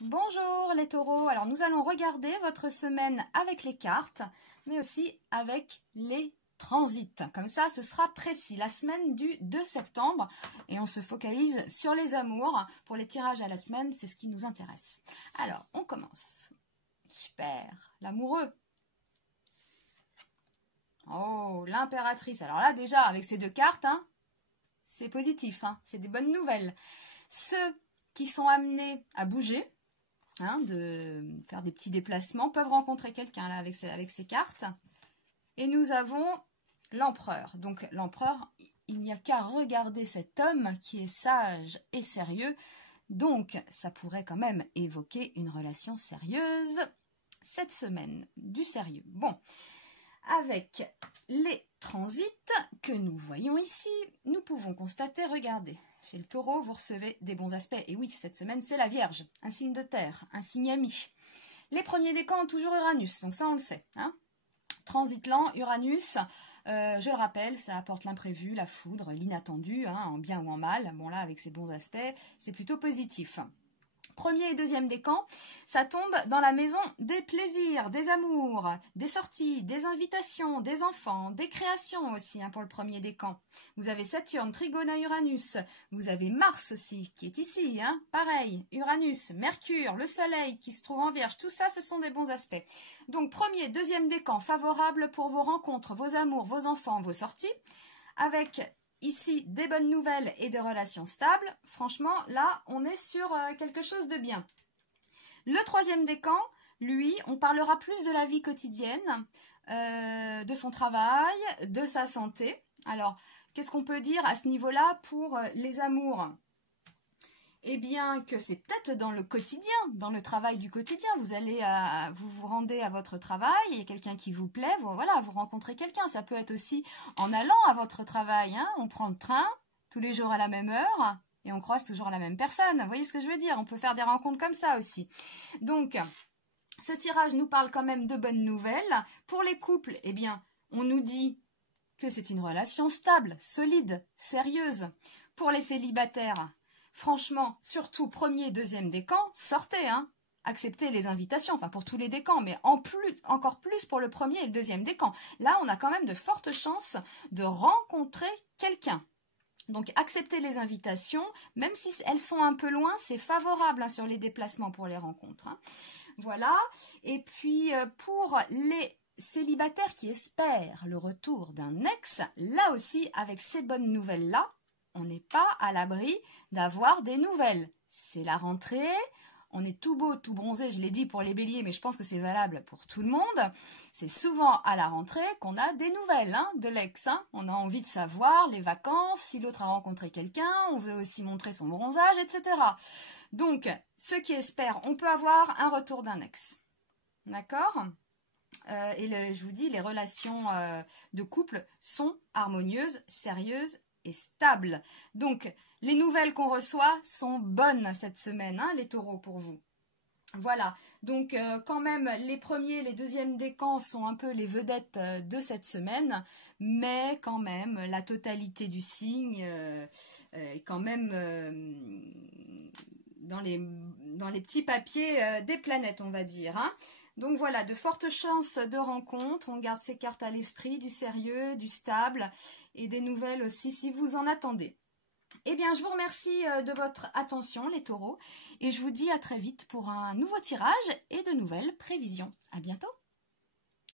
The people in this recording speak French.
Bonjour les taureaux, alors nous allons regarder votre semaine avec les cartes, mais aussi avec les transits. Comme ça, ce sera précis. La semaine du 2 septembre, et on se focalise sur les amours. Pour les tirages à la semaine, c'est ce qui nous intéresse. Alors, on commence. Super, l'amoureux. Oh, l'impératrice. Alors là, déjà, avec ces deux cartes, c'est positif, c'est des bonnes nouvelles. Ceux qui sont amenés à bouger, de faire des petits déplacements, peuvent rencontrer quelqu'un là avec ces cartes. Et nous avons l'empereur. Donc l'empereur, il n'y a qu'à regarder cet homme qui est sage et sérieux. Donc ça pourrait quand même évoquer une relation sérieuse cette semaine. Du sérieux. Bon, avec les transits que nous voyons ici, nous pouvons constater, regardez, chez le taureau, vous recevez des bons aspects. Et oui, cette semaine, c'est la Vierge, un signe de terre, un signe ami. Les premiers décans ont toujours Uranus, donc ça, on le sait. Transit lent, Uranus, je le rappelle, ça apporte l'imprévu, la foudre, l'inattendu, en bien ou en mal. Bon, là, avec ces bons aspects, c'est plutôt positif. Premier et deuxième décan, ça tombe dans la maison des plaisirs, des amours, des sorties, des invitations, des enfants, des créations aussi pour le premier décan. Vous avez Saturne, Trigone à Uranus, vous avez Mars aussi qui est ici, pareil, Uranus, Mercure, le Soleil qui se trouve en Vierge, tout ça ce sont des bons aspects. Donc premier, deuxième décan, favorable pour vos rencontres, vos amours, vos enfants, vos sorties, avec ici, des bonnes nouvelles et des relations stables. Franchement, là, on est sur quelque chose de bien. Le troisième décan, lui, on parlera plus de la vie quotidienne, de son travail, de sa santé. Alors, qu'est-ce qu'on peut dire à ce niveau-là pour les amours ? Eh bien, que c'est peut-être dans le quotidien, dans le travail du quotidien. Vous allez, vous rendez à votre travail, il y a quelqu'un qui vous plaît, voilà, vous rencontrez quelqu'un. Ça peut être aussi en allant à votre travail. On prend le train tous les jours à la même heure et on croise toujours la même personne. Vous voyez ce que je veux dire? On peut faire des rencontres comme ça aussi. Donc, ce tirage nous parle quand même de bonnes nouvelles. Pour les couples, eh bien, on nous dit que c'est une relation stable, solide, sérieuse. Pour les célibataires, franchement, surtout premier et deuxième décan, sortez, acceptez les invitations, enfin pour tous les décans, mais encore plus pour le premier et le deuxième décan. Là, on a quand même de fortes chances de rencontrer quelqu'un. Donc, acceptez les invitations, même si elles sont un peu loin, c'est favorable sur les déplacements pour les rencontres. Voilà, et puis pour les célibataires qui espèrent le retour d'un ex, là aussi, avec ces bonnes nouvelles-là, on n'est pas à l'abri d'avoir des nouvelles. C'est la rentrée, on est tout beau, tout bronzé, je l'ai dit pour les béliers, mais je pense que c'est valable pour tout le monde. C'est souvent à la rentrée qu'on a des nouvelles de l'ex. On a envie de savoir les vacances, si l'autre a rencontré quelqu'un, on veut aussi montrer son bronzage, etc. Donc, ceux qui espèrent, on peut avoir un retour d'un ex. D'accord ? Je vous dis, les relations de couple sont harmonieuses, sérieuses et stable. Donc, les nouvelles qu'on reçoit sont bonnes cette semaine, les taureaux, pour vous. Voilà, donc quand même, les premiers, les deuxièmes décans sont un peu les vedettes de cette semaine, mais quand même, la totalité du signe est quand même dans les petits papiers des planètes, on va dire. Donc voilà, de fortes chances de rencontre. On garde ces cartes à l'esprit, du sérieux, du stable et des nouvelles aussi si vous en attendez. Eh bien, je vous remercie de votre attention, les taureaux, et je vous dis à très vite pour un nouveau tirage et de nouvelles prévisions. À bientôt!